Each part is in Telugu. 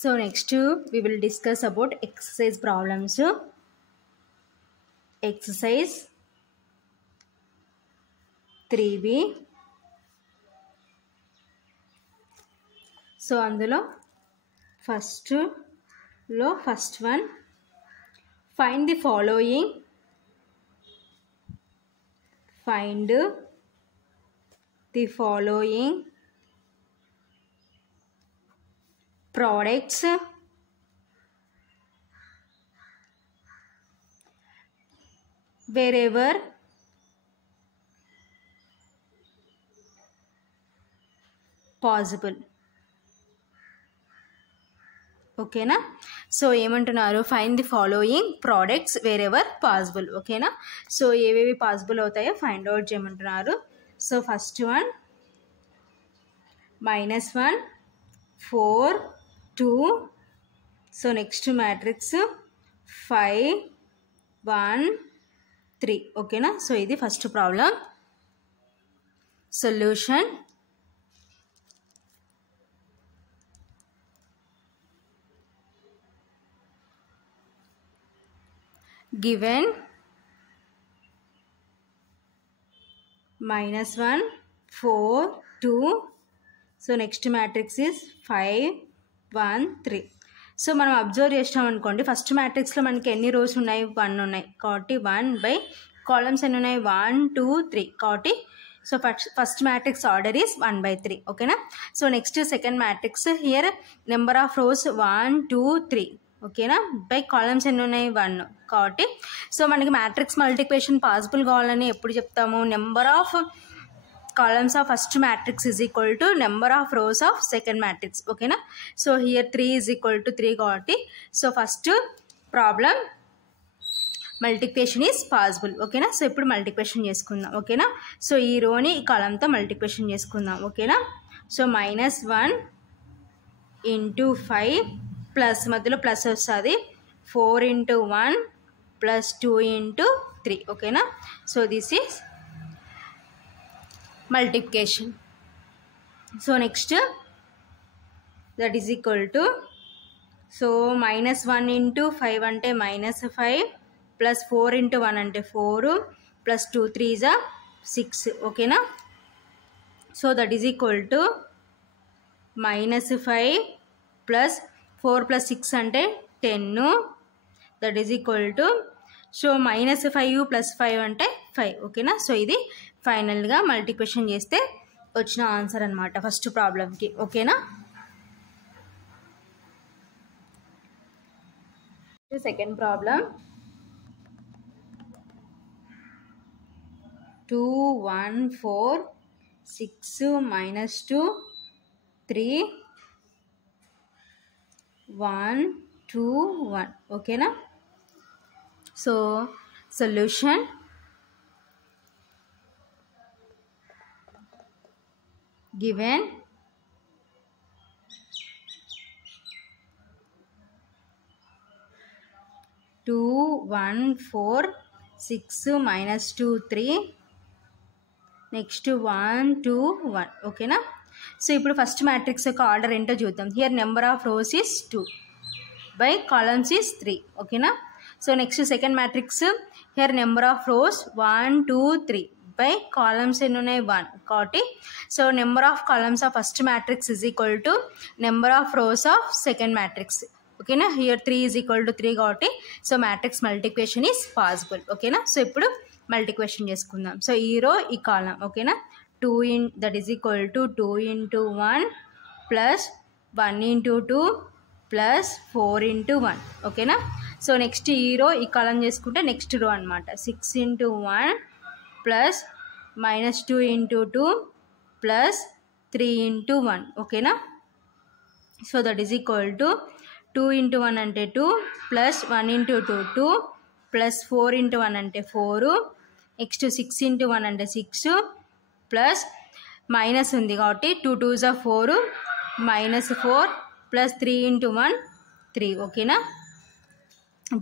So next we will discuss about exercise problems. Exercise 3B. So అందులో first one, find the following products wherever possible. ఓకేనా. సో ఏమంటున్నారు, find the following products wear ever possible. ఓకేనా. సో ఏవేవి పాసిబుల్ అవుతాయో ఫైండ్ అవుట్ చేయమంటున్నారు. So first one -1 4 2. So next matrix 5 1 3. ఓకేనా. సో ఇది first problem. Solution given -1 4 2. So next matrix is 5 1 3. So మనం అబ్జర్వ్ చేసినాం అనుకోండి, ఫస్ట్ మ్యాట్రిక్స్లో మనకి ఎన్ని రోస్ ఉన్నాయి, 1 ఉన్నాయి కాబట్టి 1 బై కాలమ్స్ ఎన్ని ఉన్నాయి, 1 2 3 కాబట్టి so first matrix order is 1/3. ఓకేనా. So next second matrix, here number of rose 1 2 3. ఓకేనా. బై కాలమ్స్ ఎన్ని ఉన్నాయి, 1 కాబట్టి సో మనకి మ్యాట్రిక్స్ మల్టిప్లికేషన్ పాసిబుల్ కావాలని ఎప్పుడు చెప్తాము, number of columns of first matrix is equal to number of rows of second matrix. ఓకేనా. So here 3 is equal to 3 కాబట్టి so first problem multiplication is possible. ఓకేనా. సో ఇప్పుడు మల్టిప్లికేషన్ చేసుకుందాం. ఓకేనా. సో ఈ రోని ఈ కాలంతో మల్టిప్లికేషన్ చేసుకుందాం. ఓకేనా. సో -1 × 5 ప్లస్ మధ్యలో ప్లస్ వస్తుంది 4 × 1 ప్లస్ 2 × 3. ఓకేనా. So this is multiplication. So next that is equal to, so -1 × 5 అంటే -5 ప్లస్ 4 × 1 అంటే 4 ప్లస్ 2 3 6. ఓకేనా. So that is equal to -5 plus 4 plus 6 అంటే 10. That is equal to, so -5 plus 5 అంటే 5. ఓకేనా. సో ఇది ఫైనల్గా మల్టిప్లికేషన్ చేస్తే వచ్చిన ఆన్సర్ అనమాట ఫస్ట్ ప్రాబ్లంకి. ఓకేనా. Second problem 2 1 4 6 -2 3 1 2 1. ఓకేనా. So solution given -2 1 4 6 -2 3 next 1 2 1. ఓకేనా. సో ఇప్పుడు ఫస్ట్ మ్యాట్రిక్స్ యొక్క ఆర్డర్ ఏంటో చూద్దాం. Here number of rows is 2 by columns is 3. ఓకేనా. So next second matrix, here number of rose 1 2 3 by columns ఎన్ని ఉన్నాయి, 1 కాబట్టి so number of columns of first matrix is equal to number of rows of second matrix. ఓకేనా. హియర్ 3 ఈజ్ ఈక్వల్ టు 3 కాబట్టి so matrix multiplication is possible. ఓకేనా. సో ఇప్పుడు మల్టిప్లికేషన్ చేసుకుందాం. సో ఈ రో ఈ కాలం. ఓకేనా. 2 that is equal to 2 × 1 plus 1 × 2 plus 4 × 1. ఓకేనా. సో నెక్స్ట్ ఈ రో ఈ కాలం చేసుకుంటే నెక్స్ట్ రో అనమాట. 6 × 1 ప్లస్ -2 × 2 ప్లస్ 3 × 1. ఓకేనా. So that is equal to 2 × 1 అంటే 2 ప్లస్ 1 × 2 2 ప్లస్ 4 × 1 అంటే 4 నెక్స్ట్ 6 × 1 అంటే 6 ప్లస్ మైనస్ ఉంది కాబట్టి 2 2s 4 -4 ప్లస్ 3 × 1 3. ఓకేనా.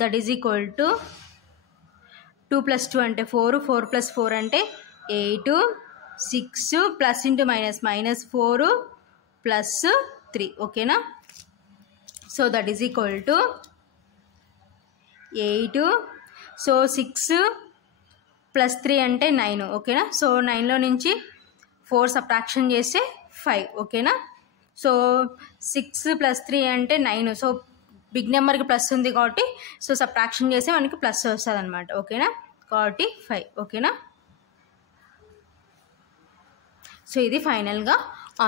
దట్ ఈజ్ ఈక్వల్ టు 2 + 2 అంటే 4 4 + 4 అంటే 8 6 ప్లస్ ఇంటూ మైనస్ -4 +3. ఓకేనా. So that is equal to 8. So 6 + 3 అంటే 9 ఓకేనా. సో 9లో నుంచి 4 సబ్ట్రాక్షన్ చేస్తే 5 ఓకేనా. సో 6 + 3 అంటే 9. సో బిగ్ నెంబర్కి ప్లస్ ఉంది కాబట్టి సో సబ్ట్రాక్షన్ చేస్తే మనకి ప్లస్ వస్తుంది అనమాట ఓకేనా. కాబట్టి 5 ఓకేనా. సో ఇది ఫైనల్గా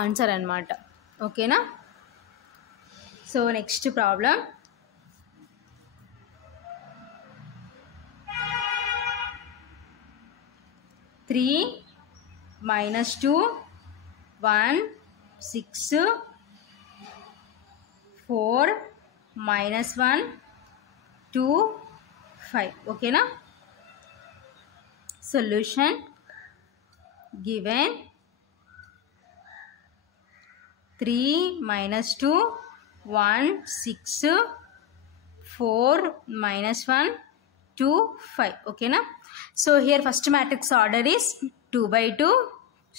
ఆన్సర్ అనమాట ఓకేనా. సో నెక్స్ట్ ప్రాబ్లం 3 - 2 1 6 4 - 1 2 5 ఓకేనా. సొల్యూషన్ గివెన్ 3 - 2 1 6 4 - 1 2 5 ఓకేనా. So here first matrix order is 2/2.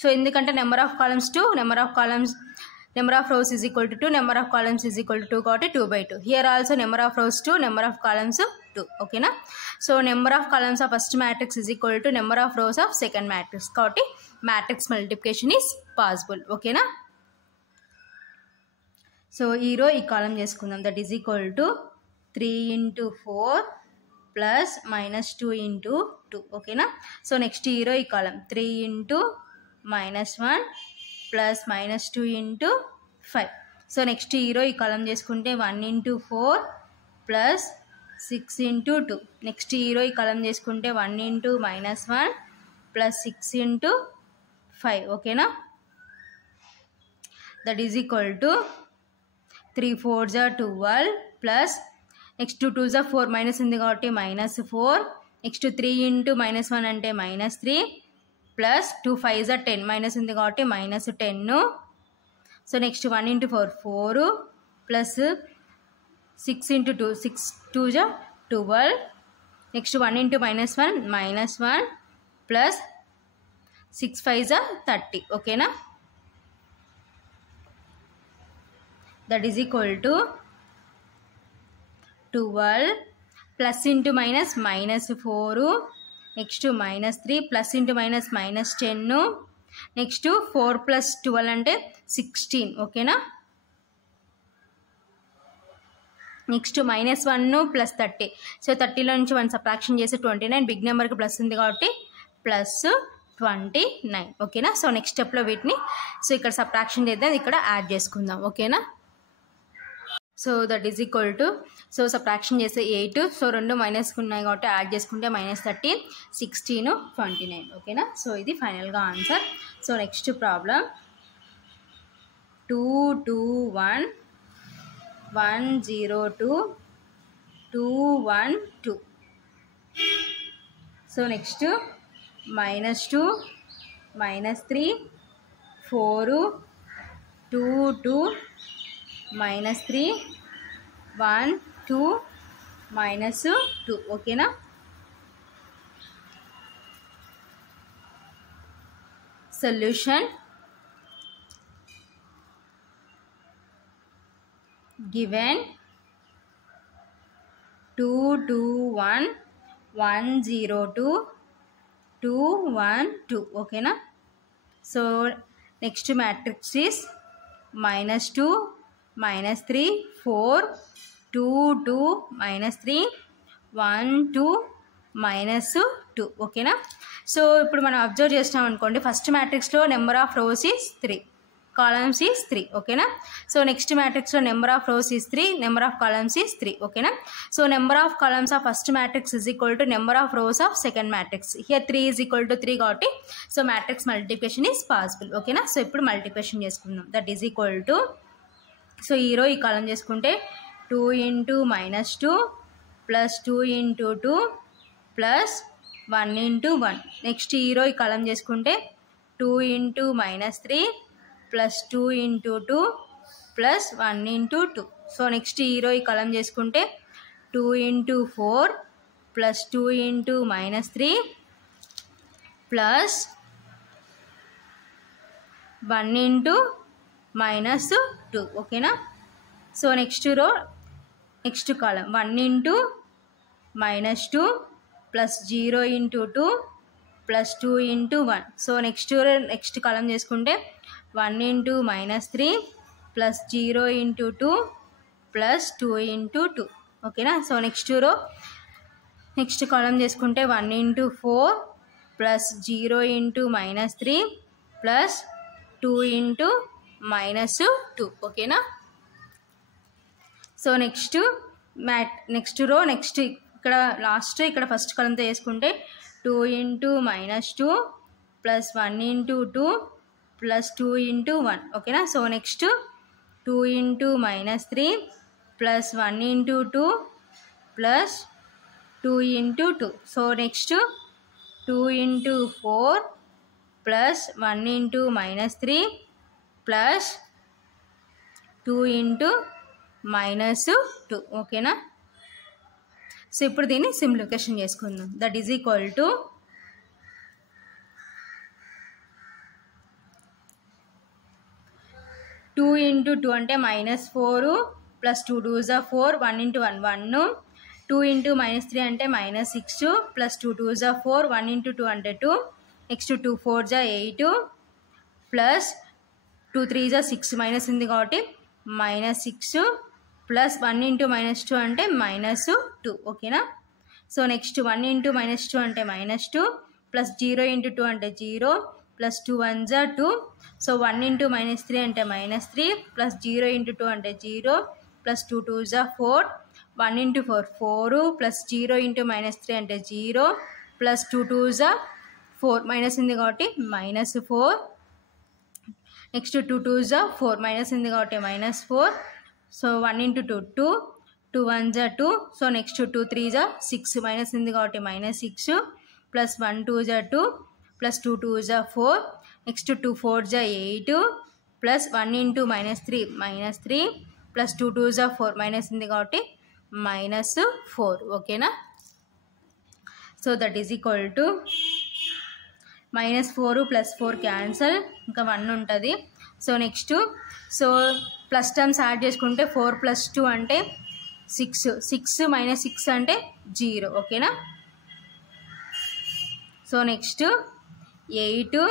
So ఎందుకంటే number of columns 2, number of rows is equal to 2, number of columns is equal to 2 కాబట్టి 2/2. Here also number of rows 2, number of columns 2 ఓకేనా. So number of columns of first matrix is equal to number of rows of second matrix కాబట్టి మ్యాట్రిక్స్ మల్టిప్లికేషన్ ఈస్ పాసిబుల్ ఓకేనా. సో ఈ రో ఈ కాలం చేసుకుందాం. దట్ ఈజ్ ఈక్వల్ టు 3 × 4 + -2 × 2 ఓకేనా. సో నెక్స్ట్ ఈ రో ఈ కాలం 3 × -1 + -2 × 5. సో నెక్స్ట్ ఈ రో ఈ కాలం చేసుకుంటే 1 × 4 + 6 × 2. నెక్స్ట్ ఈ రో ఈ కాలం చేసుకుంటే 1 × -1 + 6 × 5 ఓకేనా. That is equal to 3 × 4 = 12 plus next 2 × 2 = 4 minus ఉంది కాబట్టి -4. నెక్స్ట్ 3 × -1 అంటే -3 ప్లస్ 2 × 5 = 10 మైనస్ ఉంది కాబట్టి -10. So next 1 × 4 4 plus 6 × 2 6 × 2 = 12. Next 1 × -1 -1 plus 6 × 5 = 30 ఓకేనా. That is equal to 12 plus into minus -4 next -3 plus into minus -10 next 4 + 12 అంటే 16 ఓకేనా. Next -1 plus 30. సో 30లో నుంచి 1 సబ్ట్రాక్షన్ చేసి 29. బిగ్ నెంబర్కి ప్లస్ ఉంది కాబట్టి +29 ఓకేనా. సో నెక్స్ట్ స్టెప్లో వీటిని సో ఇక్కడ సబ్ట్రాక్షన్ చేద్దాం, ఇక్కడ యాడ్ చేసుకుందాం ఓకేనా. So that is equal to so subtraction చేస్తే 8. సో 2 మైనస్ ఉన్నాయి కాబట్టి యాడ్ చేసుకుంటే -13 16 29 ఓకేనా. సో ఇది ఫైనల్గా answer. So next problem 2 2 1 1 0 2 2 1 2. So next -2 -3 4 2 2 -3 1 2 -2 ఓకేనా. సొల్యూషన్ గివెన్ 2 2 1 1 0 2 2 1 2 ఓకేనా. సో నెక్స్ట్ మ్యాట్రిక్స్ ఈస్ -2 -3 4 2 2 -3 1 2 -2 ఓకేనా. సో ఇప్పుడు మనం అబ్జర్వ్ చేస్తాం అనుకోండి, ఫస్ట్ మ్యాట్రిక్స్లో number of rows is 3, columns is 3 ఓకేనా. సో నెక్స్ట్ మ్యాట్రిక్స్లో number of rows is 3, number of columns is 3 ఓకేనా. So number of columns of first matrix is equal to number of rows of second matrix. Here 3 is equal to 3 కాబట్టి so matrix multiplication is possible ఓకేనా. సో ఇప్పుడు మల్టిప్లికేషన్ చేసుకుందాం. That is equal to so ఈ రో ఈ కాలం చేసుకుంటే 2 × -2 ప్లస్ 2 × 2 ప్లస్ 1 × 1. నెక్స్ట్ ఈ రో ఈ కాలం చేసుకుంటే 2 × -3 ప్లస్ 2 × 2 ప్లస్ 1 × 2. సో నెక్స్ట్ ఈ రో ఈ కాలం చేసుకుంటే 2 × 4 ప్లస్ 2 × -3 ప్లస్ 1 × -2 ఓకేనా. So next row next column 1 into -2 plus 0 into 2 plus 2 into 1. So next column చేసుకుంటే 1 into -3 plus 0 into 2 plus 2 into 2. ఓకేనా. సో నెక్స్ట్ కాలం చేసుకుంటే 1 into 4 plus 0 into -3 plus 2 into -2. ఓకేనా. సో నెక్స్ట్ రో ఇక్కడ లాస్ట్ ఇక్కడ ఫస్ట్ కాలంతో చేసుకుంటే 2 into -2 plus 1 into 2 plus 2 into 1. ఓకేనా. So next 2 into -3 plus 1 into 2 plus 2 into 2. So next 2 into 4 plus 1 into -3 plus 2 into -2. ఓకేనా. సో ఇప్పుడు దీన్ని సింప్లిఫికేషన్ చేసుకుందాం. That is equal to 2 into 2 అంటే -4 ప్లస్ 2 2 జా 4 1 ఇంటూ 1 1 2 ఇంటూ -3 అంటే -6 ప్లస్ 2 2 జా 4 1 ఇంటూ 2 అంటే 2 నెక్స్ట్ 2 4 జా 8 ప్లస్ 2 3 జా 6 మైనస్ ఉంది కాబట్టి -6 ప్లస్ 1 ఇంటూ -2 అంటే -2. ఓకేనా. సో నెక్స్ట్ 1 ఇంటూ -2 అంటే -2 ప్లస్ 0 ఇంటూ 2 అంటే 0 ప్లస్ 2 1 జా 2. సో 1 ఇంటూ -3 అంటే -3 ప్లస్ 0 ఇంటూ 2 అంటే 0 ప్లస్ 2 2 జా 4 1 ఇంటూ 4 4 ప్లస్ 0 ఇంటూ -3 అంటే 0 ప్లస్ 2 2 జా 4 మైనస్ ఉంది కాబట్టి -4 నెక్స్ట్ 2 2 జా 4 మైనస్ ఉంది కాబట్టి -4. సో 1 ఇంటూ 2 2 2 1 జా 2. సో నెక్స్ట్ 2 3 జా 6 మైనస్ ఉంది కాబట్టి -6 ప్లస్ 1 2 జా 2 ప్లస్ 2 2 జా 4 నెక్స్ట్ 2 4 జా 8 ప్లస్ 1 ఇంటూ -3 -3 ప్లస్ 2 2 జా 4 మైనస్ ఉంది కాబట్టి -4. ఓకేనా. So that is equal to -4 plus 4 cancel ఇంకా 1 ఉంటుంది. So next plus terms add చేసుకుంటే 4 ప్లస్ 2 అంటే 6 6 మైనస్ 6 అంటే 0. ఓకేనా. So next 8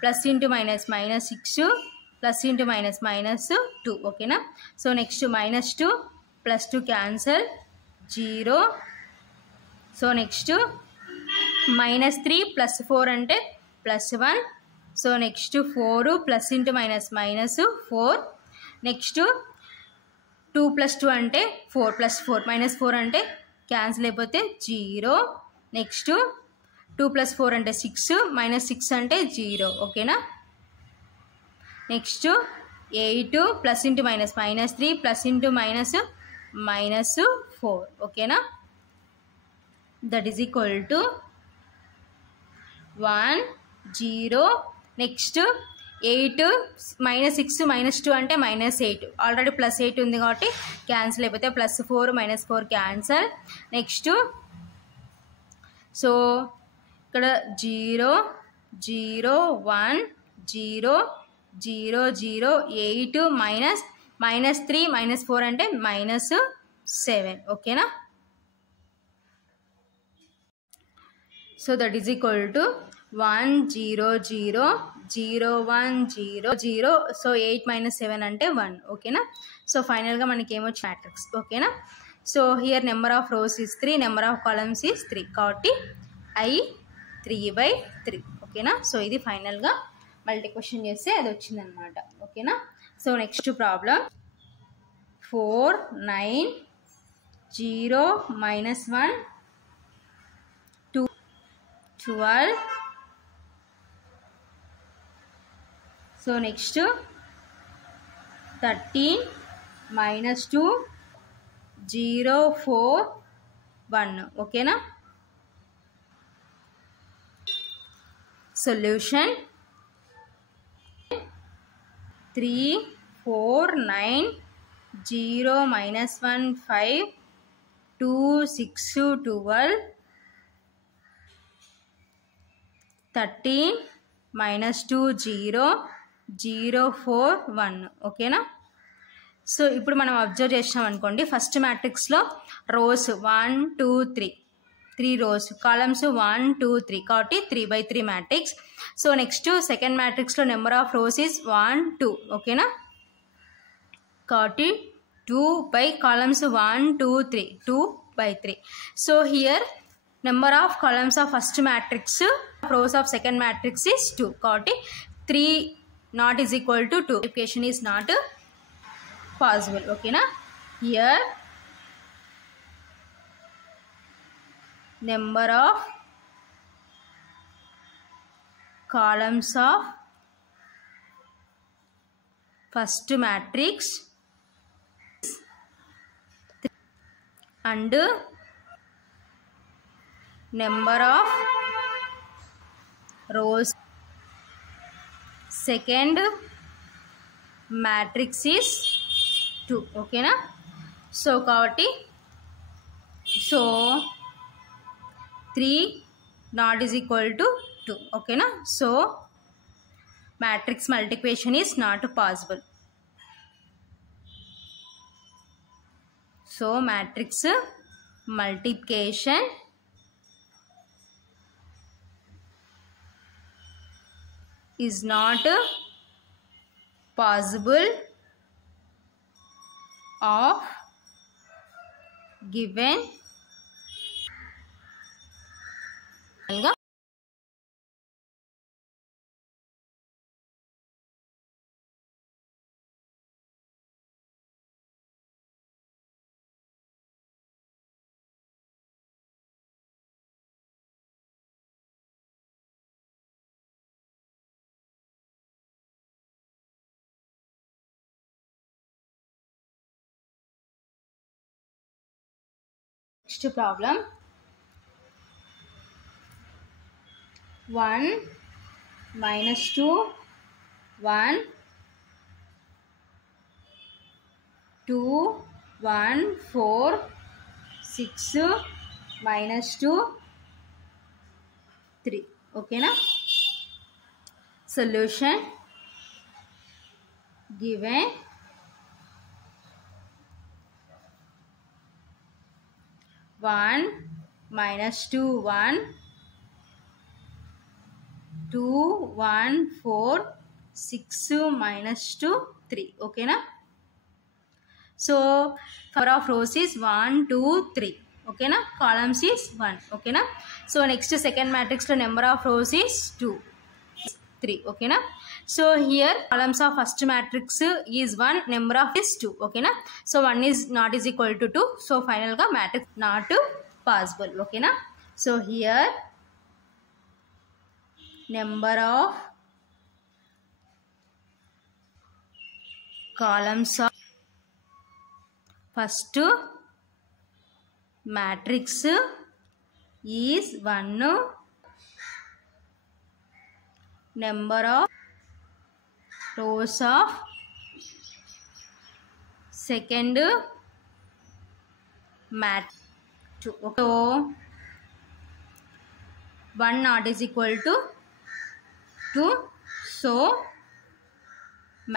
plus into -6 plus into -2. ఓకేనా. So next -2 plus 2 cancel 0. So next -3 plus 4 అంటే +1. So next 4 plus into -4. Next 2 plus 2 అంటే 4 ప్లస్ 4 -4 అంటే క్యాన్సిల్ అయిపోతే 0. నెక్స్ట్ 2 ప్లస్ 4 అంటే 6 -6 అంటే 0. ఓకేనా. Next 8 plus into -3 plus into -4. ఓకేనా. That is equal to 1 0. Next 8 -6 -2 అంటే -8 ఆల్రెడీ +8 ఉంది కాబట్టి క్యాన్సిల్ అయిపోతే +4 -4 క్యాన్సల్. నెక్స్ట్ సో ఇక్కడ 0 0 1 0 0 0 8 -3 -4 అంటే -7. ఓకేనా. So that is equal to 1 0 0 0 1 0 0. So 8 - 7 అంటే 1. ఓకేనా. సో ఫైనల్గా మనకి ఏమొచ్చి మ్యాట్రిక్స్. ఓకేనా. So here number of rows is 3, number of columns is 3 కాబట్టి I 3/3. ఓకేనా. సో ఇది ఫైనల్గా మల్టిప్లికేషన్ చేస్తే అది వచ్చిందనమాట. ఓకేనా. So next problem 4 9 0 -1 2 12. So next 13 -2 0 4 1. ఓకేనా. సొల్యూషన్ 3 4 9 0 -1 5 2 6 12 13 -2 0 0 4 1. ఓకేనా. సో ఇప్పుడు మనం అబ్జర్వ్ చేసినాం అనుకోండి, ఫస్ట్ మ్యాట్రిక్స్లో రోస్ 1 2 3 రోస్, కాలమ్స్ 1 2 3 కాబట్టి 3/3 మ్యాట్రిక్స్. సో నెక్స్ట్ సెకండ్ మ్యాట్రిక్స్లో నెంబర్ ఆఫ్ రోస్ ఈజ్ 1 2, ఓకేనా, కాబట్టి 2 by columns 1 2 3 2/3. So here number of columns of first matrix, rows of second matrix is 2, కాబట్టి 3 not is equal to 2. Multiplication is not possible, okay na. Here number of columns of first matrix and number of rows second matrix is 2, okay na. So కాబట్టి so 3 not is equal to 2, okay na. So matrix multiplication is not possible. So matrix multiplication is not possible of given next problem. 1 minus 2 1 2 1 4 6 minus 2 3, okay na. Solution given 1 minus 2 1 2 1 4 6 minus 2 3, okay na. So number of rows is 1 2 3, okay na, columns is 1, okay na. So next second matrix lo number of rows is 2 3, okay na. So here columns of first matrix is 1, number of is 2, okay na. So 1 is not is equal to 2, so final ga matrix not possible, okay na. So here number of columns of first matrix is 1, number of rows of second matrix 2, okay. So 1 not is equal to 2, so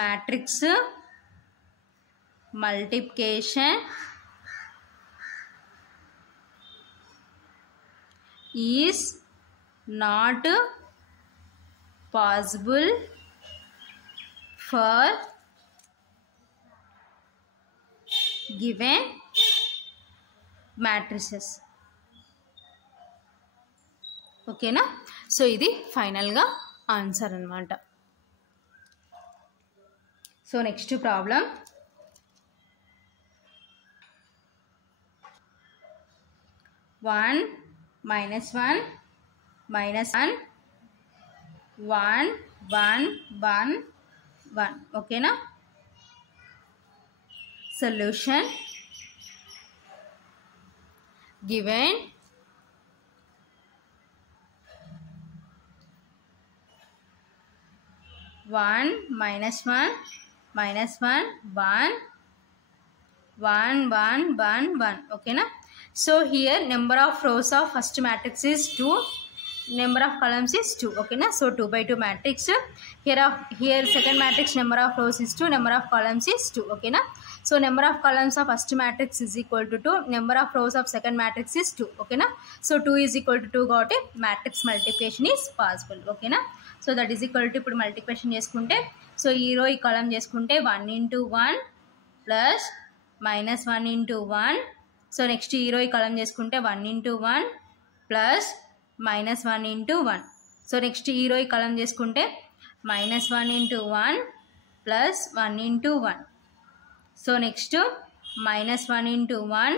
matrix multiplication is not possible for given matrices, okay na. So ఇది ఫైనల్ గా ఆన్సర్ అన్నమాట. So next problem. 1 minus 1 minus 1 1 1 1 1, okay na. Solution given 1 minus 1 minus 1 1 1 1 1 1, okay na. So here number of rows of first matrix is 2, number of columns is 2, okay na. So 2/2 matrix. Here second matrix number of rows is 2, number of columns is 2, okay na. So number of columns of first matrix is equal to 2, number of rows of second matrix is 2. ఓకేనా. సో 2 ఈజ్ ఈక్వల్ టు 2 కాబట్టి మ్యాట్రిక్స్ మల్టిప్లికేషన్ ఈజ్ పాసిబుల్. ఓకేనా. So that is equal to ఇప్పుడు మల్టిప్లికేషన్ చేసుకుంటే సో ఈ రో ఈ కాలం చేసుకుంటే 1 into 1 plus minus 1 into 1. So next ఈ రో ఈ కాలం చేసుకుంటే 1 into 1 plus minus 1 into 1. So next ఈ రో ఈ కాలం చేసుకుంటే minus 1 into 1 plus 1 into 1. So next minus 1 into 1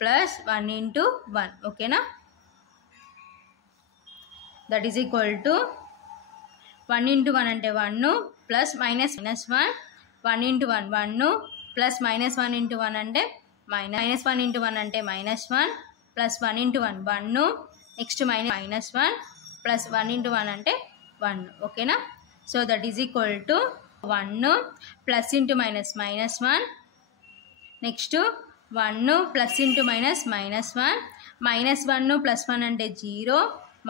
plus 1 into 1. ఓకేనా. That is equal to 1 into 1 అంటే 1 plus minus 1 1 into 1 1 plus minus 1 into 1 అంటే మైనస్ 1 into 1 అంటే minus 1 plus 1 into 1 1 next minus 1 plus 1 into 1 అంటే 1. ఓకేనా. So that is equal to 1 plus into minus minus 1 next 1 plus into minus minus 1 minus 1 plus 1 అంటే 0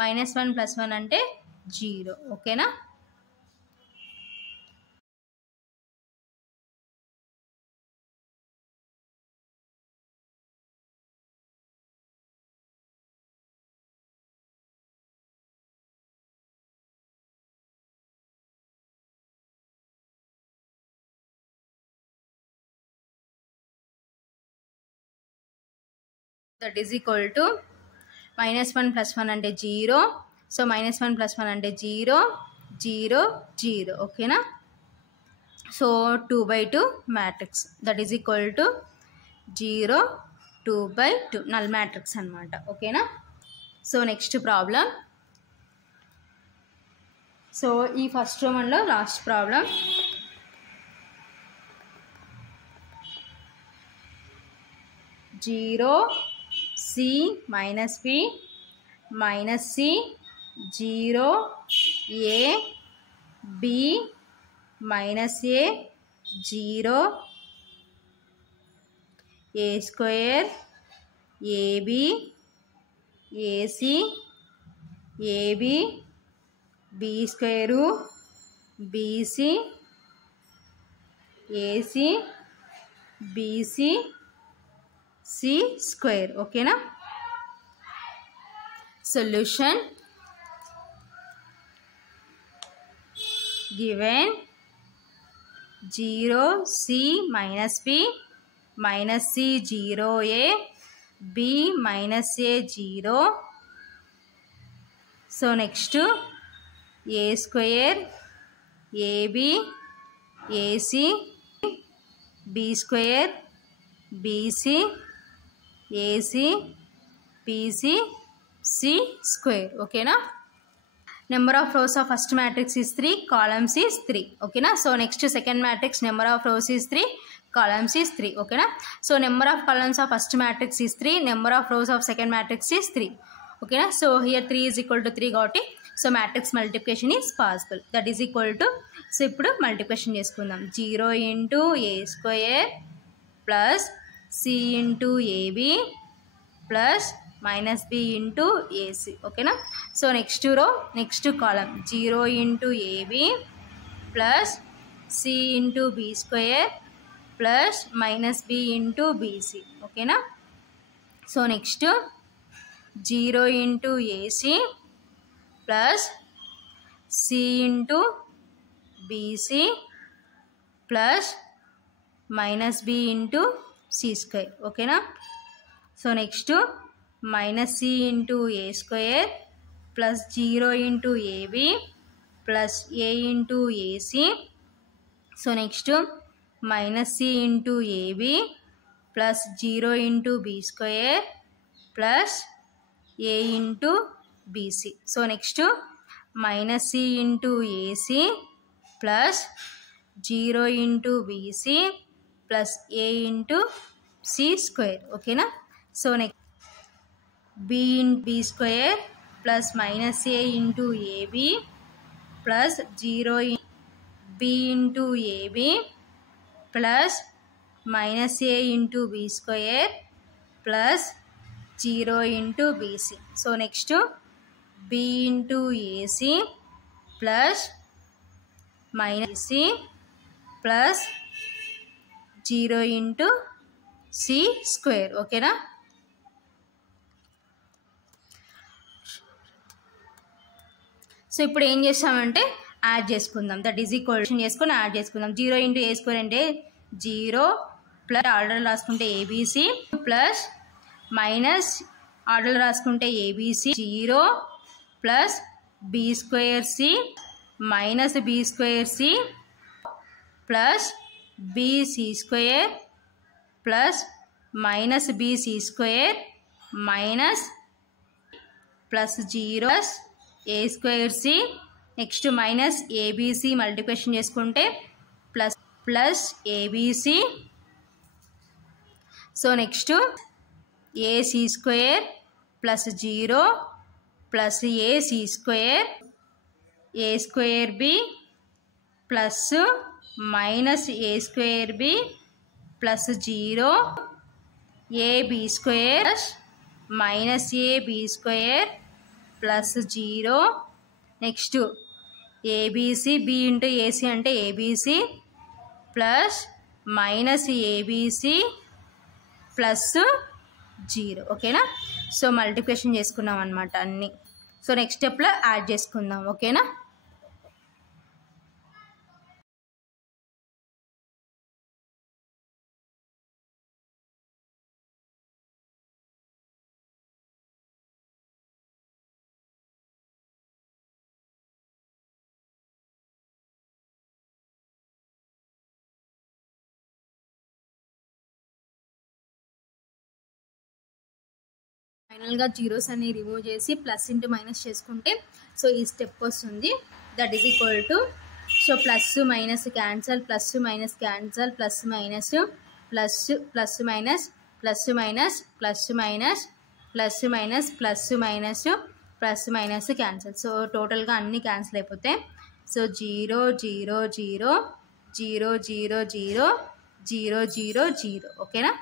మైనస్ 1 ప్లస్ 1 అంటే 0. ఓకేనా. That is equal to minus 1 plus 1 అంటే 0. సో మైనస్ 1 ప్లస్ 1 అంటే 0 0 0. ఓకేనా. So 2/2 matrix that is equal to 0 2/2 null matrix అనమాట. ఓకేనా. So next problem. సో ఈ ఫస్ట్ రోమన్లో last problem. Zero C minus B minus C 0 A B minus A 0 A square AB AC AB B square BC AC BC C square. ఓకేనా. Solution given 0 c minus b minus c 0 a b minus a 0. so next a square ab ac b square bc ac bc c square. okay na. Number of rows of first matrix is 3, columns is 3. okay na. So next second matrix, number of rows is 3, columns is 3. okay na. So number of columns of first matrix is 3, number of rows of second matrix is 3. okay na. So here 3 is equal to 3 got it. So matrix multiplication is possible. That is equal to, so ఇప్పుడు multiplication చేసుకుందాం. 0 into a square plus c into ab plus minus b into ac. okay na. So next row, next column 0 into ab plus c into b square plus minus b into bc. okay na. So next 0 into ac plus c into bc plus minus b into c square. okay na. So next minus c into a square plus 0 into ab plus a into ac. so next minus c into ab plus 0 into b square plus a into bc. so next minus c into ac plus 0 into bc plus a into c square. okay na. so next b into b square plus minus a into ab plus 0 in b into ab plus minus a into b square plus 0 into bc. so next b into ac plus minus ac plus 0 into C square. ఓకేనా? సో ఇప్పుడు ఏం చేస్తామంటే యాడ్ చేసుకుందాం. దట్ ఈజ్ ఈక్వల్ చేసుకొని యాడ్ చేసుకుందాం. 0 ఇంటూ ఏ స్క్వేర్ అంటే 0 ప్లస్ ఆర్డర్ రాసుకుంటే ఏబీసీ ప్లస్ మైనస్ ఆర్డర్ రాసుకుంటే ABC 0 plus B square C minus B square C plus BC square plus minus BC square minus plus 0 plus A square C next minus ABC multiplication చేసుకుంటే plus plus ABC. So next AC square plus 0 plus AC square A square B plus minus A square B plus 0 AB square minus AB square plus 0 next ABC B into AC అంటే ABC plus minus ABC plus 0. ఓకేనా? సో మల్టిప్లికేషన్ చేసుకున్నాం అనమాట అన్నీ. సో నెక్స్ట్ స్టెప్లో యాడ్ చేసుకుందాం. ఓకేనా? ఫైనల్గా జీరోస్ అన్ని రిమూవ్ చేసి ప్లస్ ఇంటూ మైనస్ చేసుకుంటే సో ఈ స్టెప్ వస్తుంది. That is equal to so plus minus cancel plus minus cancel plus minus plus plus minus plus minus plus minus plus minus plus minus plus minus cancel. So టోటల్గా అన్నీ క్యాన్సిల్ అయిపోతాయి. సో 0 0 0 0 0 0 0 0 0. ఓకేనా?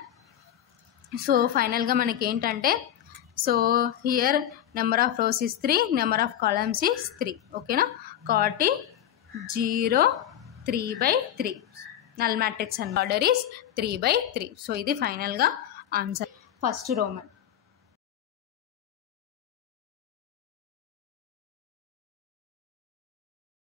సో ఫైనల్గా మనకి ఏంటంటే so here number of rose is 3, number of columns is 3. ఓకేనా? కాబట్టి 0 3/3 null matrix and order is 3/3. So ఇది ఫైనల్గా ఆన్సర్ ఫస్ట్ రోమన్.